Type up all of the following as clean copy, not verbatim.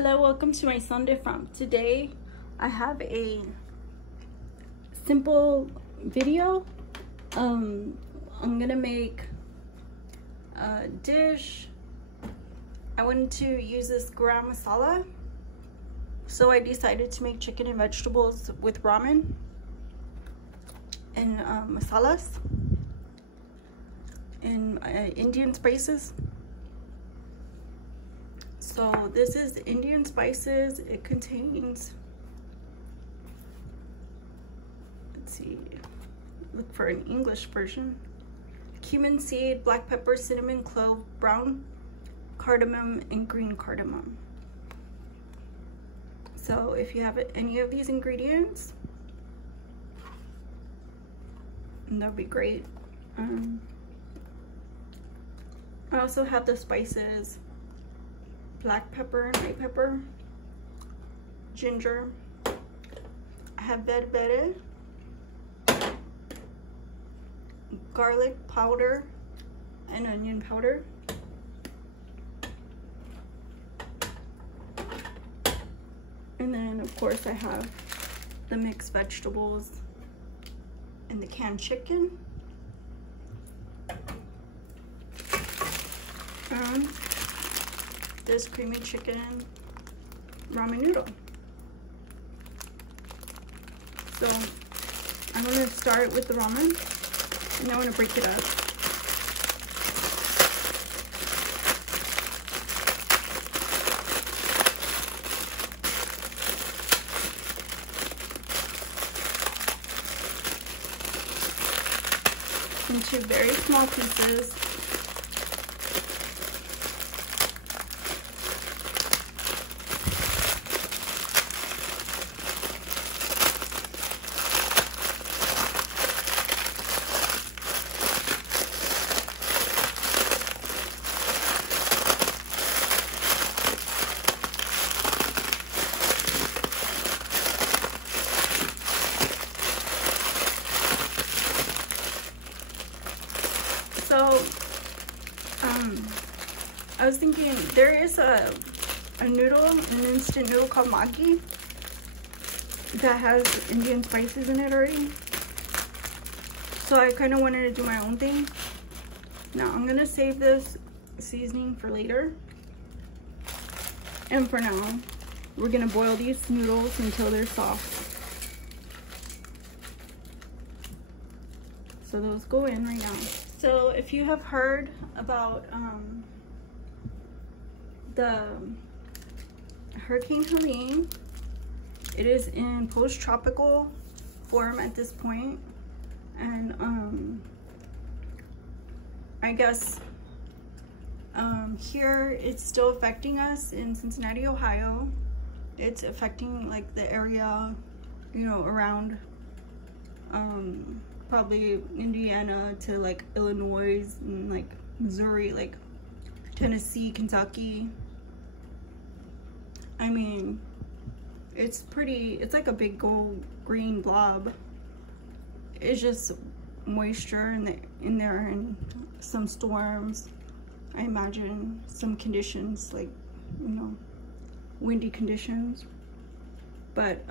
Hello, welcome to my Sunday From. Today I have a simple video. I'm gonna make a dish. I wanted to use this garam masala, so I decided to make chicken and vegetables with ramen and masalas and Indian spices. So this is Indian spices. It contains, let's see, look for an English version: cumin seed, black pepper, cinnamon, clove, brown cardamom, and green cardamom. So if you have any of these ingredients, that would be great. I also have the spices: black pepper, white pepper, ginger. I have berbere, garlic powder, and onion powder. And then of course I have the mixed vegetables and the canned chicken. This creamy chicken ramen noodle. So I'm going to start with the ramen, and I want to break it up. Into very small pieces. So, I was thinking there is a noodle, an instant noodle called Maggi that has Indian spices in it already. So I kind of wanted to do my own thing. Now I'm gonna save this seasoning for later. And for now, we're gonna boil these noodles until they're soft. So those go in right now. So if you have heard about the Hurricane Helene, it is in post-tropical form at this point, and I guess here it's still affecting us in Cincinnati, Ohio. It's affecting like the area, you know, around probably Indiana to like Illinois and like Missouri, like Tennessee, Kentucky. I mean, it's pretty, it's like a big gold green blob. It's just moisture in there and some storms. I imagine some conditions, like, you know, windy conditions. But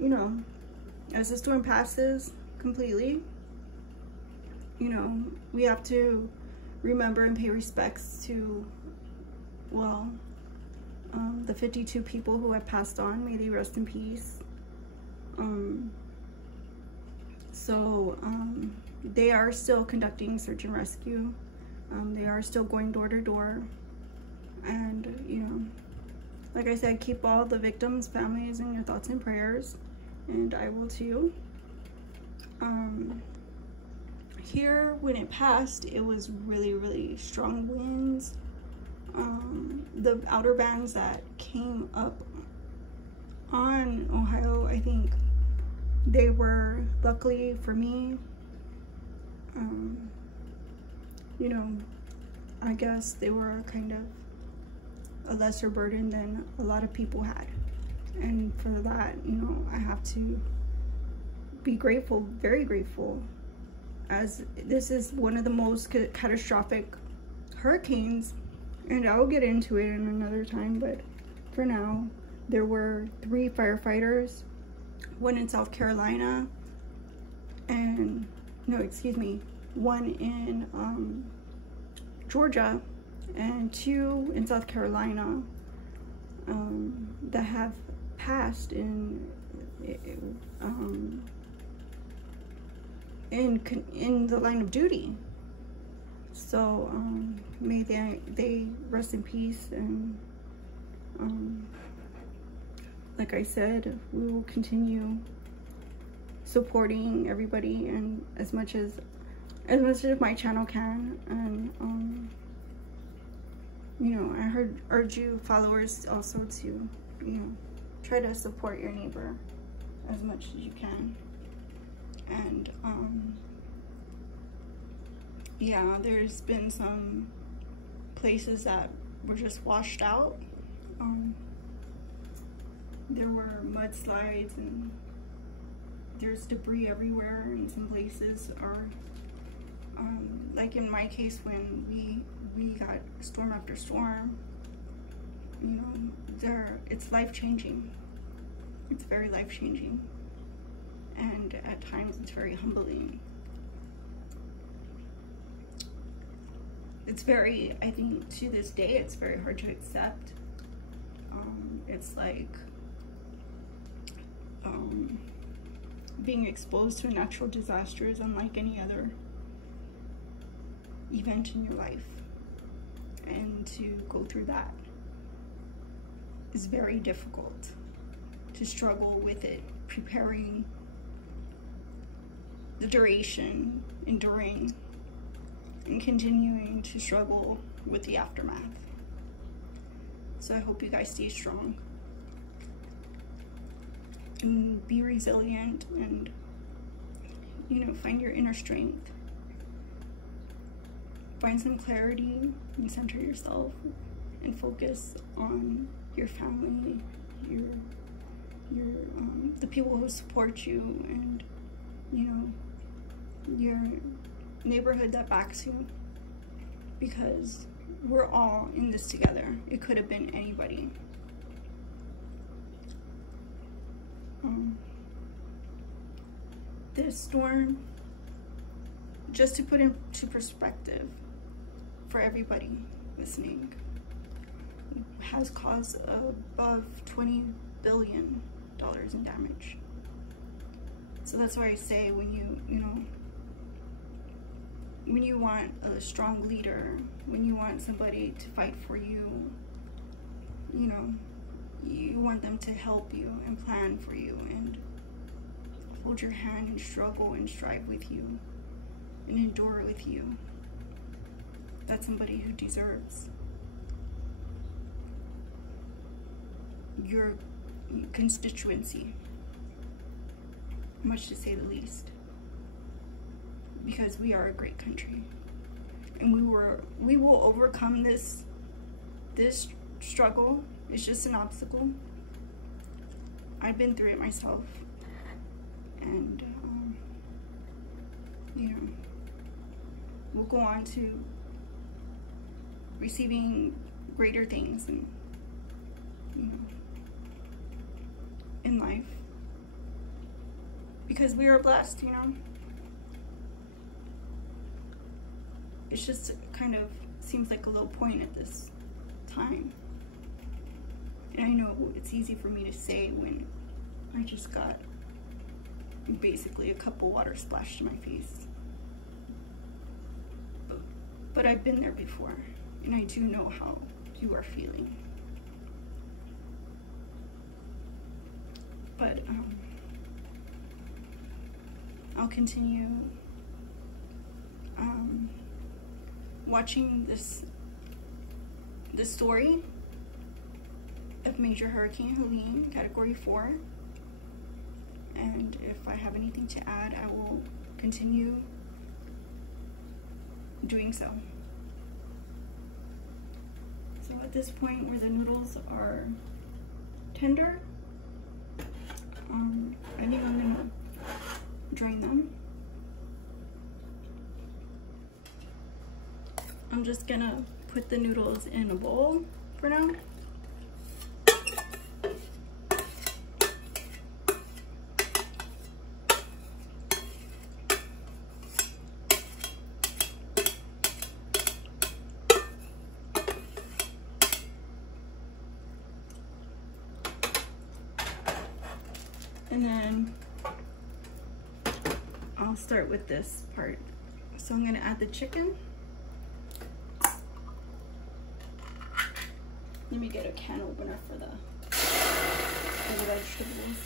you know, as the storm passes completely, you know, we have to remember and pay respects to, well, the 52 people who have passed on. May they rest in peace. They are still conducting search and rescue. They are still going door to door. And, you know, like I said, keep all the victims' families in your thoughts and prayers. And I will too. Here, when it passed, it was really, really strong winds. The outer bands that came up on Ohio, I think they were, luckily for me, you know, I guess they were kind of a lesser burden than a lot of people had. And for that, you know, I have to be grateful, very grateful, as this is one of the most catastrophic hurricanes And I'll get into it in another time, but for now, there were 3 firefighters, 1 in South Carolina, and, no, excuse me, 1 in Georgia, and 2 in South Carolina, that have passed in the line of duty. So may they rest in peace, and like I said, we will continue supporting everybody, and as much as my channel can. And you know, I urge you followers also to, you know, try to support your neighbor as much as you can. And yeah, there's been some places that were just washed out. There were mudslides, and there's debris everywhere, and some places are like in my case, when we got storm after storm, you know, it's life-changing. It's very life-changing, and at times it's very humbling. It's very, I think to this day, it's very hard to accept. It's like being exposed to a natural disaster is unlike any other event in your life, and to go through that is very difficult. To struggle with it, preparing, the duration, enduring, and continuing to struggle with the aftermath. So I hope you guys stay strong and be resilient, and, you know, find your inner strength. Find some clarity and center yourself, and focus on your family, the people who support you, and, you know, your neighborhood that backs you, because we're all in this together. It could have been anybody. This storm, just to put into perspective for everybody listening, has caused above $20 billion in damage. So that's why I say, when you want a strong leader, when you want somebody to fight for you, you know, you want them to help you and plan for you and hold your hand and struggle and strive with you and endure with you. That's somebody who deserves your constituency, much to say the least, because we are a great country, and we will overcome this struggle. It's just an obstacle. I've been through it myself, and you know, we'll go on to receiving greater things, and, you know, in life, because we are blessed, you know. It's just kind of seems like a low point at this time. And I know it's easy for me to say when I just got basically a cup of water splashed in my face. But I've been there before, and I do know how you are feeling. But I'll continue watching this story of Major Hurricane Helene, Category 4. And if I have anything to add, I will continue doing so. So at this point, where the noodles are tender, I think I'm gonna drain them. I'm just gonna put the noodles in a bowl for now. And then I'll start with this part. So I'm gonna add the chicken. Let me get a can opener for the vegetables.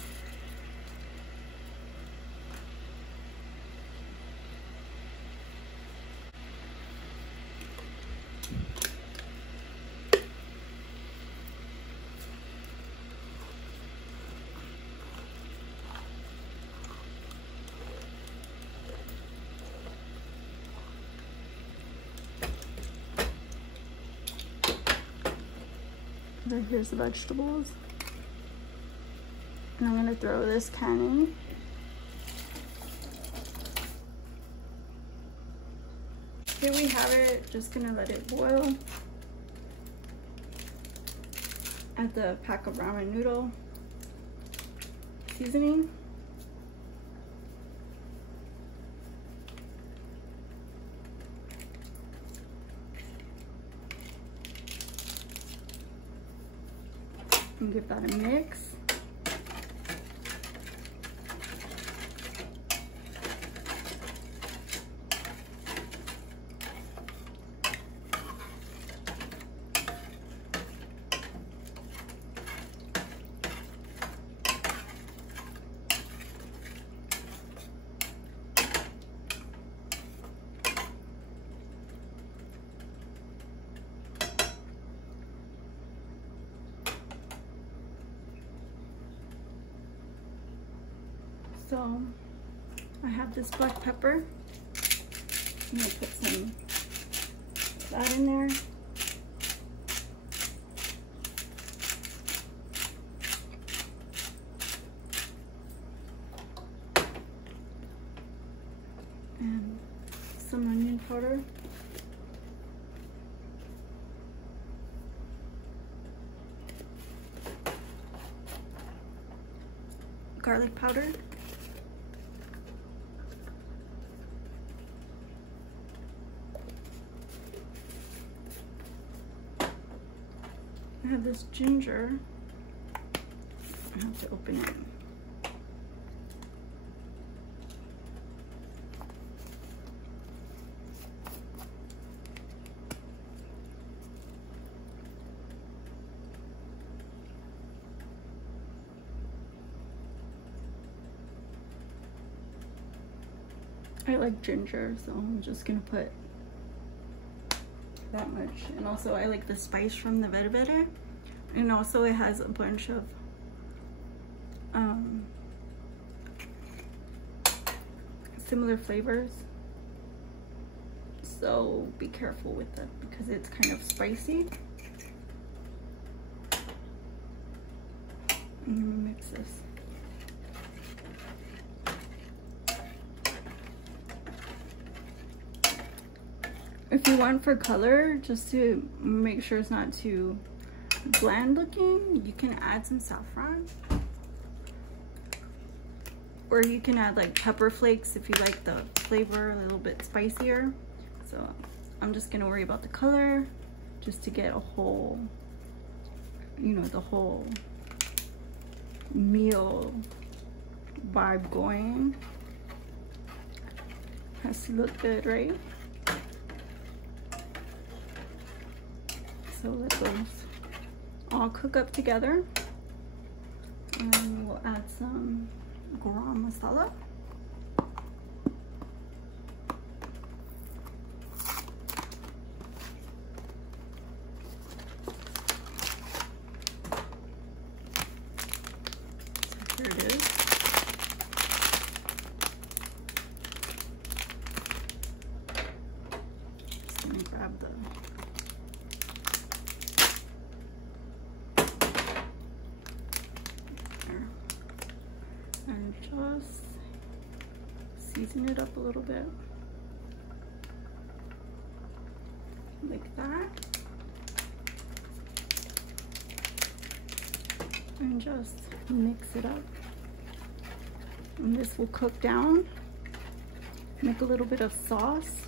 Then here's the vegetables. And I'm gonna throw this can in. Here we have it, just gonna let it boil. Add the pack of ramen noodle seasoning. And give that a mix. So I have this black pepper. I'm gonna put some of that in there. And some onion powder. Garlic powder. I have this ginger. I have to open it. I like ginger, so I'm just gonna put that much. And also I like the spice from the Berbere, and also it has a bunch of similar flavors, so be careful with it because it's kind of spicy. I'm gonna mix this. If you want for color, just to make sure it's not too bland looking, you can add some saffron. Or you can add like pepper flakes if you like the flavor a little bit spicier. So I'm just gonna worry about the color just to get a whole, you know, the whole meal vibe going. Has to look good, right? So let those all cook up together, and we'll add some Garam masala. So here it is. Just gonna grab the and just season it up a little bit like that. and just mix it up. And this will cook down. Make a little bit of sauce.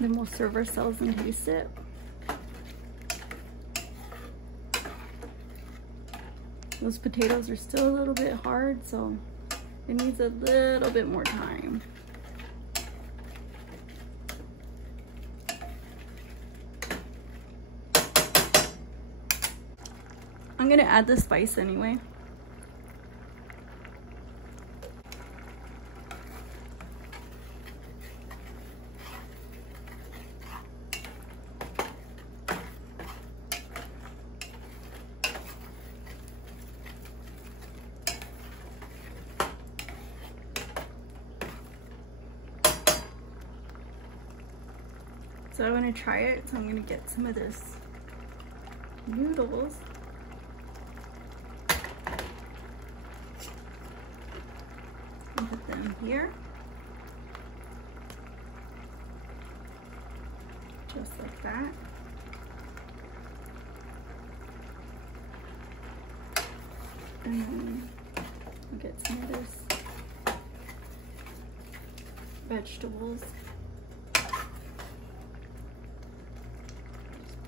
Then we'll serve ourselves and taste it. Those potatoes are still a little bit hard, so it needs a little bit more time. I'm gonna add the spice anyway. So I want to try it, so I'm going to get some of this noodles. And put them here. Just like that. And then I'll get some of this vegetables.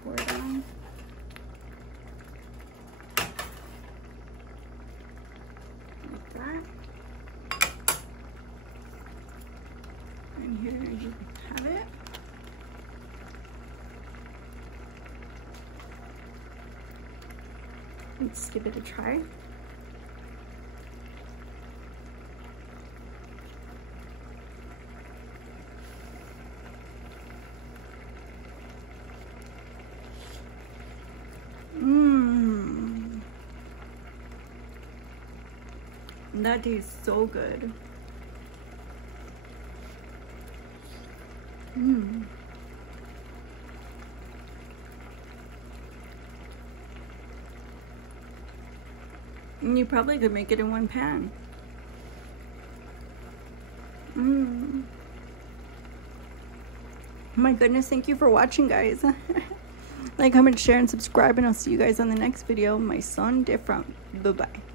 Pour down. Like that. And here you have it. Let's give it a try. That tastes so good. And you probably could make it in one pan. Oh my goodness, thank you for watching, guys. Like, comment, share, and subscribe, and I'll see you guys on the next video. My son different. Bye-bye.